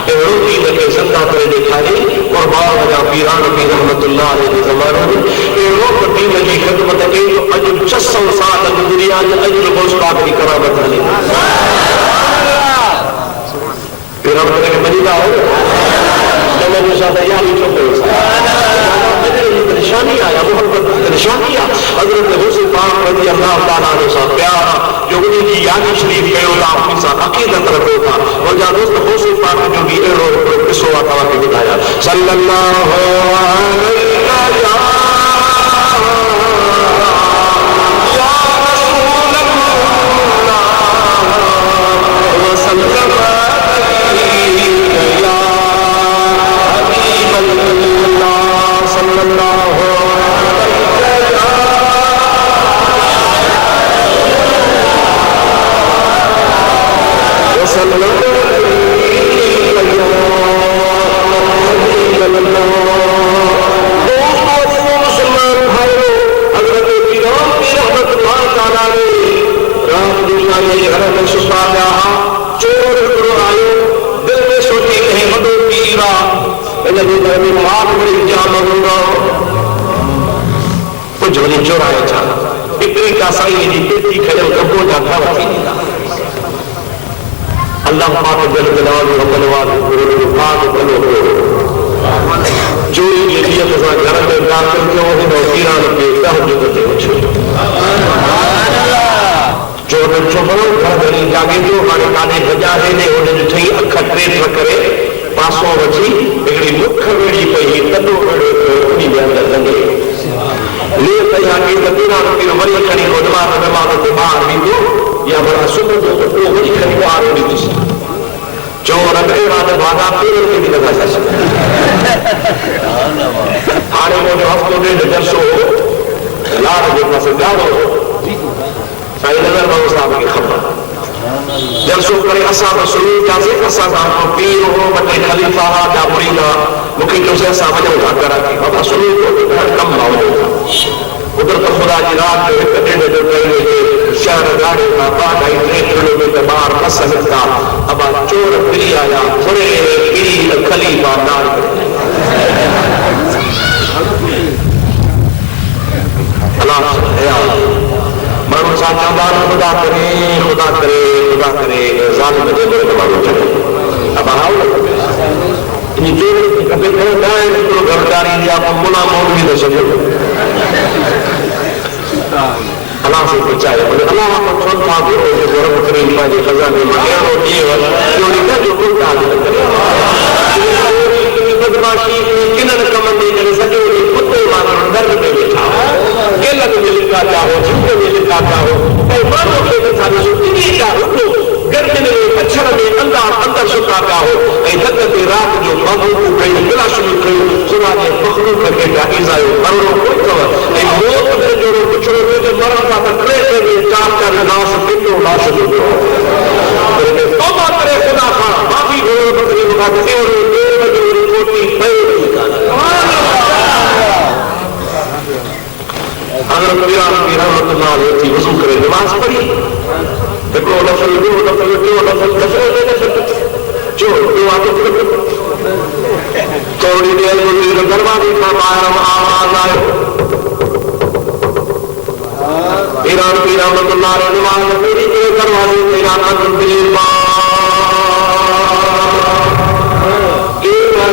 روٹی لگے زندہ کرے دکھائی اور بار وجہ پیران کی رحمت اللہ علیہ زمانہ میں یہ روٹی لگی خدمت کے جو اجر 600 سال دنیا میں اجر بوس پاک کی کرامت علی پیران کرے مجیدہ ہو جمعہ جو ساتھ یعنی چھوٹے ہو پریشانی آیا محبت پریشانی آیا حضرت حسین پاک رضی اللہ تعالیٰ عنہ صاحب پیارا جو انہیں کی یعنی شریف کے اللہ اپنی ساتھ عقیدت رکھو تھا اور جہاں دوست حسین پاک جو بھی ایرو قصو آتا کے بتایا صلی اللہ علیہ اللہ پاک جل جلالہ و بلواد پاک بلو جو یہ لیت سے گھر میں داخل کیوں ہے نوکیران کے تہجد کے چھو جو نے چھپڑو گھر گھری جاگے جو ہمارے کانے بجا ہے نے انہیں جو ٹھئی اکھا ٹریٹ کرے پاسوں وچی ایکڑی مکھ ویڑی پئی تدو ویڑی انہی میں اندر لگے لیے تیار کی تدیران کی وری کھڑی خدمہ نماز کے باہر بھی دو یا بڑا صبح جو تو وری کھڑی باہر بھی دو جو رب ایران بھاگا پیروں کے بھی لگا جا سکتا آنے مجھے ہفتوں نے جرسو لار جو پاسے جارو سائی نظر بہو صاحب کی خبر جرسو کرے اصحاب سلوک جاسے اصحاب پیر ہو بٹے خلیفہ جا مریدہ مکھی جو سے اصحاب جو اٹھا کرا کی بابا سلوک ہو تو کم باؤ ہوتا ادھر تو خدا جی رات جو ایک کٹے جو کہے شہر گاڑی کا 2.5 کلومیٹر باہر بس سکتا اب چور پھری آیا تھوڑے پھری کھلی باردار اللہ مرم سا چاندار خدا کرے خدا کرے خدا کرے ظالم کے میرے تمام چلے اب آؤ یہ چور کبھی کھڑے گائے تو گھرداری یا ملا مولوی نہ سمجھو اللہ سے بچائے اللہ کو چھوڑ پا دو جو رب کریم پاجے خزانے میں اے وہ یہ چوری کا جو کوئی کام نہ کرے بدماشی کنن کمندی کرے سجو کتے مانو درد میں بیٹھا کیلا میں لکھا چاہو چھپے میں لکھا چاہو اے مانو کے ساتھ سوتی چاہو گرمی میں اچھر میں اندر سکا چاہو اے دقت رات جو مغرب کو کہیں بلا شروع کرو خدا نے مخلوق کر کے جائزہ مرو کوئی خبر اے موت میں جو کچھ جو مرا تھا تکرے کے چار ناش پھٹو ناش دو توبہ کرے خدا کا معافی کرو بکری مقاصد اور دیر میں جو کوٹی پیر حضرت پیران کی رحمت اللہ علیہ تھی وضو کرے نماز پڑھی دیکھو نفل دو نفل دو نفل نفل جو دعا تھوڑی دیر گزری دروازے کا باہر آواز آئے پیران کی رحمت اللہ علیہ نماز پڑھی کے دروازے پیران حضرت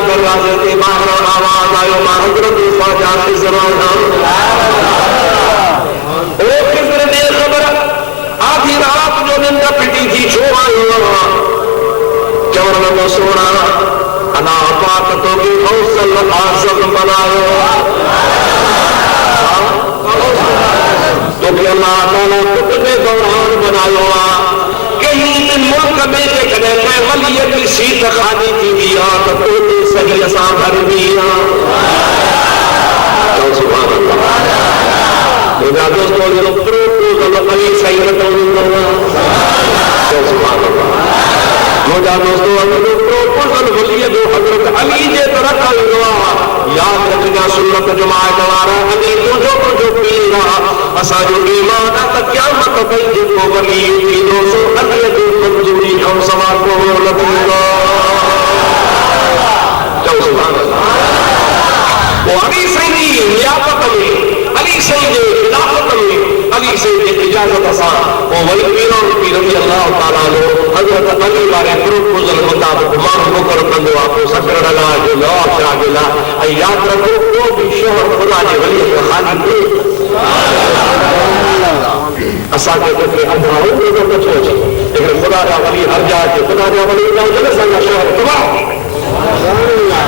دروازے کے باہر آواز آئے حضرت خواجہ سے زمان پٹی تھی چھو چورن کو سونا انا پاکتوں کی حوصل آزم بناؤ تو کہ اللہ تعالیٰ کتنے دوران بناؤ کہیں ملک میں دیکھنے میں ولیت کی سیت خانی کی دیا تو تو صحیح اساں بھر دیا سبحان اللہ میرا دوستوں نے پروپوزل علی صحیح رکھوں سبحان اللہ مجھا دوستو اگر پروپوزل ولی جو حضرت علی جے طرح کا لگوا یاد رکھنا سنت جماعت وارا علی جو پیرا اسا جو ایمان تا قیامت تک جو ولی کی دوستو علی جو منظوری ہم سما کو لگا سبحان اللہ وہ علی سیدی نیابت میں علی سیدی خلافت میں علی سیدی اجازت اسا وہ ولی پیران کی رضی اللہ تعالیٰ عنہ حضرت علی بارے پروپوزل مطابق مان مکر کندو آپ سکر ڈلا جو لواب شاہ گلا ای یاد رکھو کو بھی شہر خدا نے ولی کا خالی دے اسا کے بکے ادھاؤں کو جو کچھ ہو جائے لیکن خدا کا ولی ہر جائے کہ خدا کا ولی جاؤ جلے سنگا شہر تباہ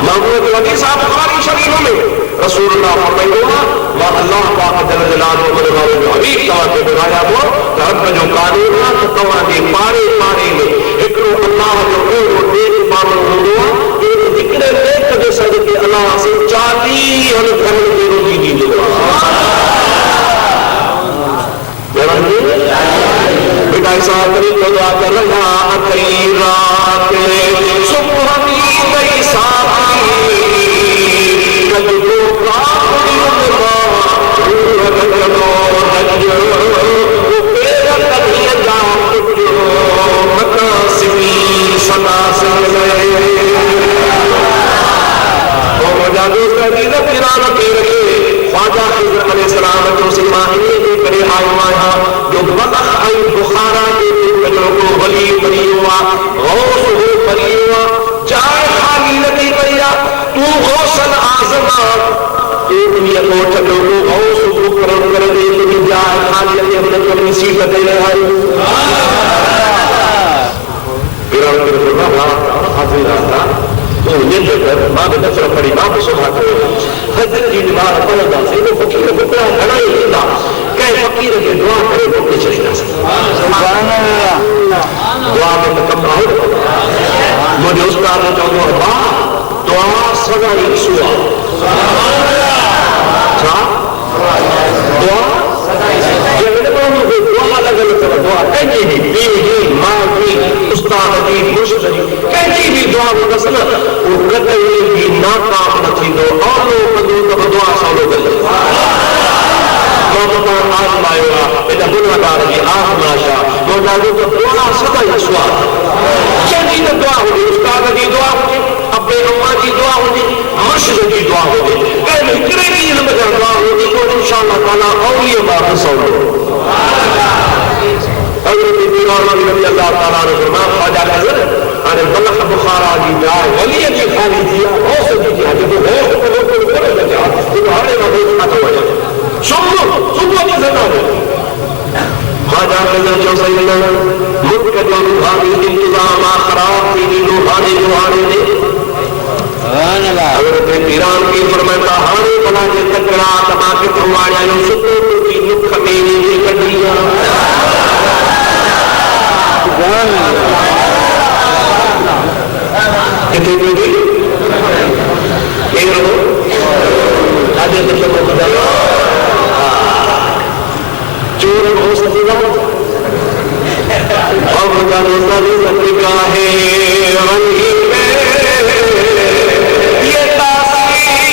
محمود ولی صاحب بخاری شریف میں رسول اللہ فرمائے وہ اللہ پاک جل جلالہ و علیہ حبیب صاحب کے بنایا ہوا رب جو قانون ہے تو قوانین پارے میں ایکڑو اللہ جو اور ایک مانو ہوا ایک ذکر ایک جو صدقے اللہ سے 40 ہم گھر میں روزی دی دے بیٹا ایسا کریں تو دعا کر رہا اکھئی رات صبح دی ساتھی کجو خواجہ خضر علیہ السلام جو سلمانیے کے کرے آئے جو بطخ آئی بخارا کے کجروں کو ولی بنی ہوا غوث ہو بنی ہوا جائے خالی لگی بھیا تو غوثن آزمہ ایک لئے کوٹھا جو غوث کو کرم کر دے تو جائے خالی لگی ہم نے کمی سیٹ دے رہے آئی پھر ہم نے فرمایا حاضر آتا تو یہ کر باب نفر پڑی باب سبھا کرے حضرت جی نمار پڑھا سے وہ فقیر کو پڑھا کھڑا ہی دیتا کہ فقیر کے دعا کرے تو کچھ نہیں نہ سکتا دعا میں تکمہ ہو مجھے استاد نے چاہوں با دعا سزا ایک سوا دعا دعا لگا لگا دعا کہیں بھی بیوی ماں بھی استاد بھی مرشد کہیں بھی دعا وہ دسل وہ کدے بھی ناکام نہ تھیندو اور لوگ دعا سالو کر پر آزمائے ایڈا گناہگار کی آزمائشا موجودہ تو دعا سدا ہی سوال چنی تو دعا ہوگی استاد کی دعا ہوگی ابے اما کی دعا ہوگی مرشد کی دعا ہوگی اے کرے کی علم کا دعا ہوگی تو انشاءاللہ تعالی اولیاء باب سو حضرت پیران رضی اللہ تعالیٰ نے فرمایا خواجہ نظر ارے بلخ بخارا کی جائے ولی کی خالی دیا ہوش کی جائے تو ہوش کو لوگ کو کرے بچا تو ہمارے وہاں کا تو ہے صبح کی زندہ ہے خواجہ نظر جو سیدنا ملک کے جو روحانی انتظام خراب تھی روحانی روحانی نے حضرت پیران کی فرمایا ہانے بنا کے تکڑا تما کے تھواڑا یوں سکو کی نکھ میری کی کڈیاں کتنے بھی ایک آج چور ہو سکے گا اب کا ہے یہ تاثیر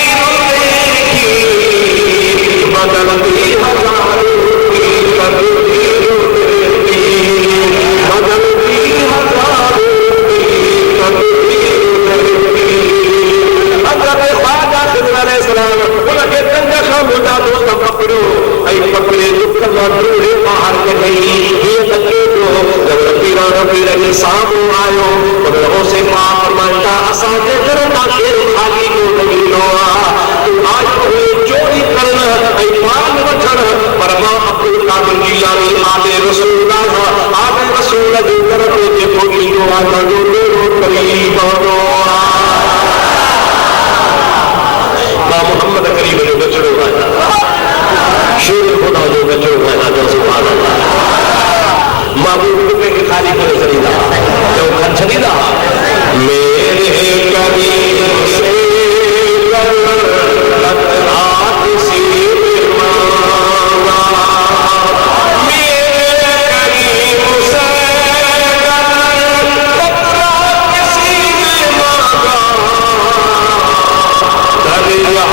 بدلتی پکڑے دکھ باہر گئی یہ لگے تو پیران پیر سامنے آئے مگر اسے ماں فرمائتا اساں دے گھر دا کھیل خالی کو نہیں لوا تو آج ہوئے چوری کرنا اے مال وٹھن پر ماں عبد القادر جیلانی آل رسول اللہ آل رسول دے گھر تے کوئی دعا نہ جو قریب محمد کریم نے بچڑو شیر خدا جو بچو ہے جو سبحان اللہ معبود روپے کی خالی کرے خریدا جو گھر خریدا میرے کریم سے رات سی مانگا میرے کریم سے رات سی مانگا دریا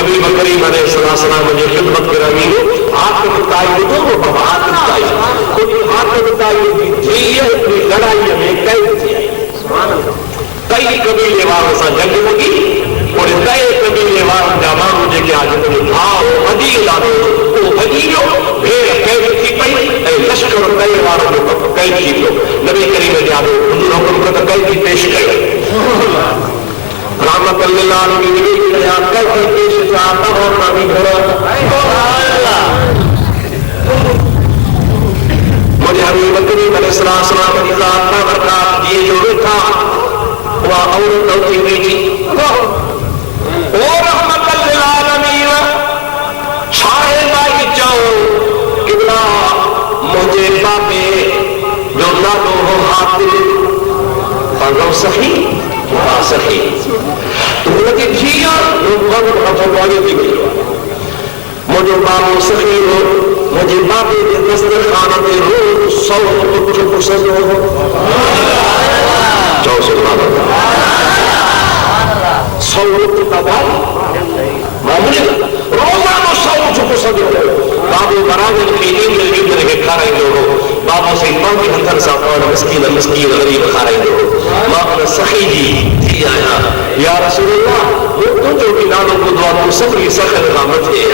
حبیب کریم علیہ السلام مجھے خدمت کرامی ہو ہاتھ بتائی دو وہ بات بتائی خود ہاتھ بتائی تھی اپنی لڑائی میں کئی قبیلے والوں سے جنگ ہوگی اور کئی قبیلے والوں جا مانو جے کہ آج تمہیں آؤ بدی لانو وہ بدی لو بھیر قید تھی پئی اے لشکر کئی والوں کو قید تھی لو نبی کریم نے آدھو حضور حکم کرتا قید کی پیش کرے رحمت اللہ علیہ نبی کی نجات کیسے پیش چاہتا اور نبی گھر مجھے حبیب کریم علیہ السلام کی ذات کا برکات یہ جو رکھا وہ عورت ہوتی ہوئی تھی اور رحمت اللہ علیہ چھائے بائی جاؤ قبلہ مجھے باپے جو لادو ہو حاضر پاگو صحیح سخی تو لگی دھیا لوگ بہت افواہی تھی گئی مجھے بابو سخی ہو مجھے بابے کے دسترخوان پہ روز 100 بچوں کو سجو ہو جاؤ سبحان اللہ 100 بچوں کا بات معمولی روزانہ 100 بچوں کو سجو ہو بابو برابر کی نیند جو رہے کھا رہے ہو بابو سے امام کی ہنکر صاحب مسکین غریب کھا رہے ہو ماں سخی جی تھی آیا یا رسول اللہ وہ تو جو کنانوں کو دعا کو سبری سخت قامت ہے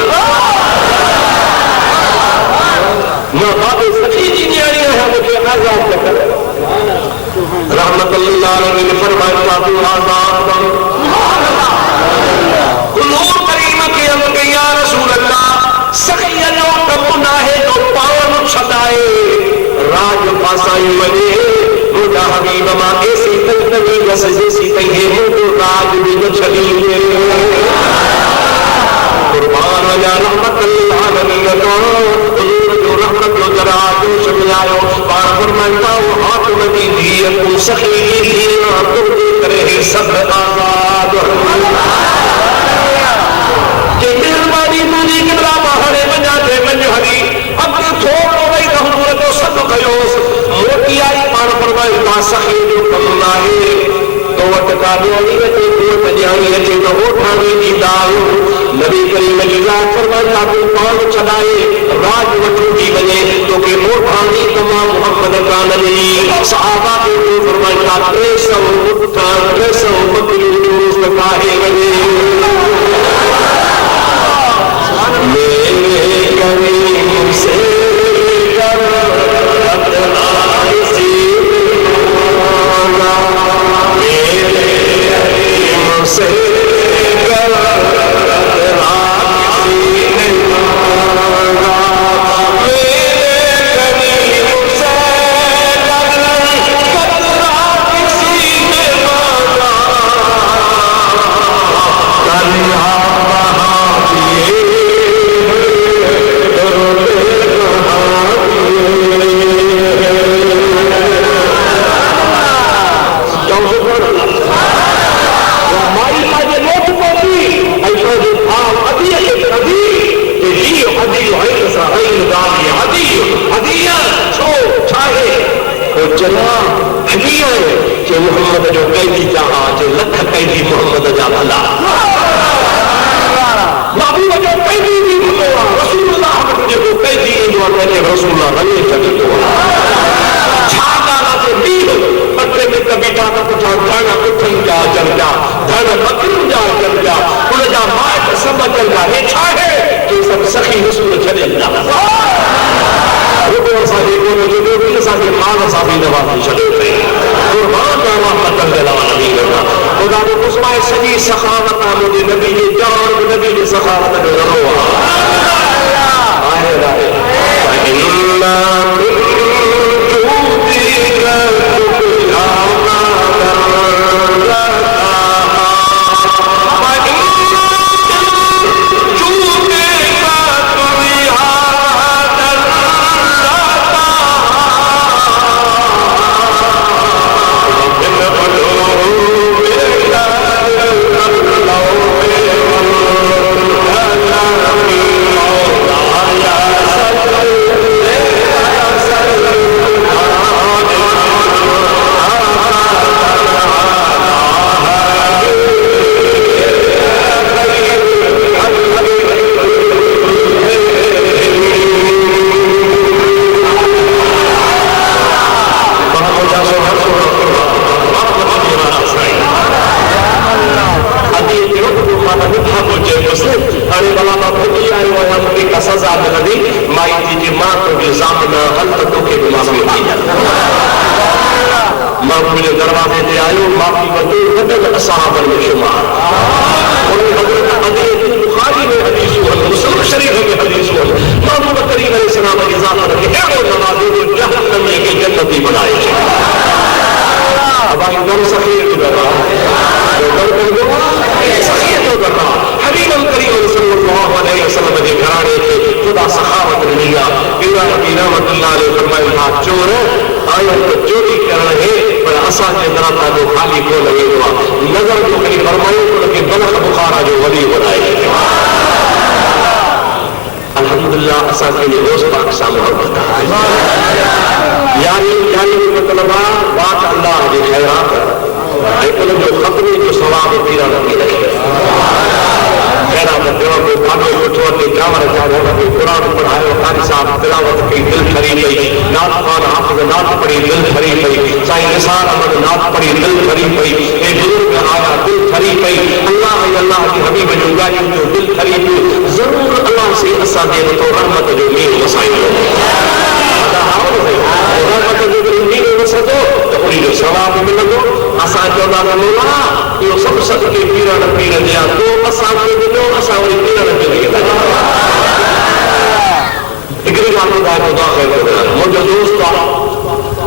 ماں باب سخی جی نے آئی ہے مجھے آزاد کر رحمت اللہ علیہ نے فرمایا بابو آزاد حضور کریم کے یا رسول اللہ سخی جو سائیں ونے مجھا حبیب ماں ایسی تلتنی جسے سی تیہے مجھو راج بھی چھلی قربان وجہ رحمت العالمین تو حضور جو رحمت جو جراجو شمیائیو بار فرمائتا وہ ہاتھ نبی دیئتو سخیلی دینا تم دی کرے سب آزاد کہ مہربانی تجھی کبلا باہرے بنجا دے منجو حدی اپنے تھوڑ ہو گئی تو حضور کو سب کھیوس موٹی آئی پار فرمائتا سخیل جو کمنا ہے تو وٹکا دیانی رچے دوت جانی رچے تو اٹھانی کی دارو نبی کریم علیہ فرمایا تو پاؤں چلائے راج وٹو کی بنے تو کہ موٹھانی تمام محمد کا نبی صحابہ کو فرمایا 300 بکری جوز کاہے بنے میرے کریم سے کر اتنا سی میرے کریم سے محمد جو قیدی چاہا جو لکھ قیدی محمد جا بھلا محبوب جو قیدی بھی بھلوا رسول اللہ جو قیدی جو کہتے رسول اللہ رنگے چلی دو چھاگانا سے دیو پترے میں کبھی جانا کچھا دھانا کتھن جا چل جا دھانا مکرم جا چل جا انہ جا مائٹ سمجھ چل جا یہ چھاہے کہ سب سخی رسول چلے جا رکو ساہی کو جو بھی ساہی مانا ساہی نواز چلے گئے قربان کا رحمت اللہ نبی کرنا خدا کو قسمائے سجی سخاوت مجھے نبی نے جان نبی نے سخاوت میں رہو آئے رائے فَإِنَّا مِن جُودِكَ تُبْيَانَا دروازے دے آئیو باقی بدور بدل اصحاب میں شمار انہیں حضرت حدیث بخاری میں حدیث ہوا مسلم شریف میں حدیث ہوا محمد کریم علیہ السلام کی ذات رکھے اے وہ نمازوں کو جہنم میں کے جنتی بنائے اب آئی دور سخیر تو کر رہا سخیر تو کر رہا حبیب کریم صلی اللہ علیہ وسلم کے گھرانے کے خدا سخاوت لیا پیرا نبی رحمت اللہ علیہ فرمائے ہاں چور آیا تو چوری کر رہے پر اسا کے درتا جو خالی کو لگے ہوا نظر جو کلی فرمائے کو لگے بلخ بخارا جو ولی بنائے الحمدللہ اسا کے لیے روز پاک سا محبت یعنی مطلبہ بات اللہ جو خیرات ایکل جو ختمی جو ثواب پیرا نبی رکھے خیرات دیوہ کو کھانے کچھوہ کے جامر جانے کوئی قرآن پڑھائے وقاری صاحب تلاوت کی دل کھری گئی نات خان حافظ نات پڑھی دل کھری گئی سائن نثار احمد نات پڑھی دل کھری گئی اے بزرگ آیا دل کھری گئی اللہ کی حبیب جو گائی جو دل کھری گئی ضرور اللہ سے اسا دے تو رحمت جو مین وسائل رحمت جو مین وسدو تو پوری جو ثواب ملندو اسا جو اللہ مولا یہ سب سب کے پیران پیر دیا تو اسا کے دلو اسا وہی پیران پیر دیا اگری جانو دا خدا خیر کرنا مجھے دوست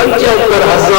75,000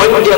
5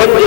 5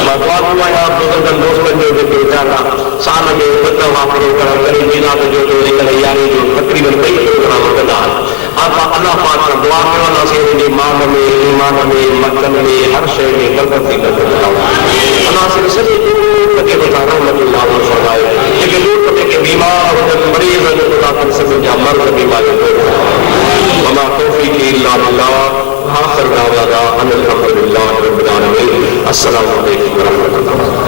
میں دعا دوں یا بزرگن دوستن جو بیچارہ سال میں فتح واپرو کر کرے جناب جو نکل یعنی جو تقریباً کئی پروگرام ہوتا ہے آپ اللہ پاک کا دعا کرو اللہ سے ان مان میں ایمان میں مکن میں ہر شے میں برکت دے کر اللہ سے سبھی کو بتا رحمت اللہ فرمائے لیکن لوگ پتے کہ بیمار اور مریض ہے جو خدا کر سکے جہاں مرض بیماری ہو وما توفیقی الا باللہ آخر دعوانا ان الحمدللہ رب العالمین السلام علیکم ورحمۃ اللہ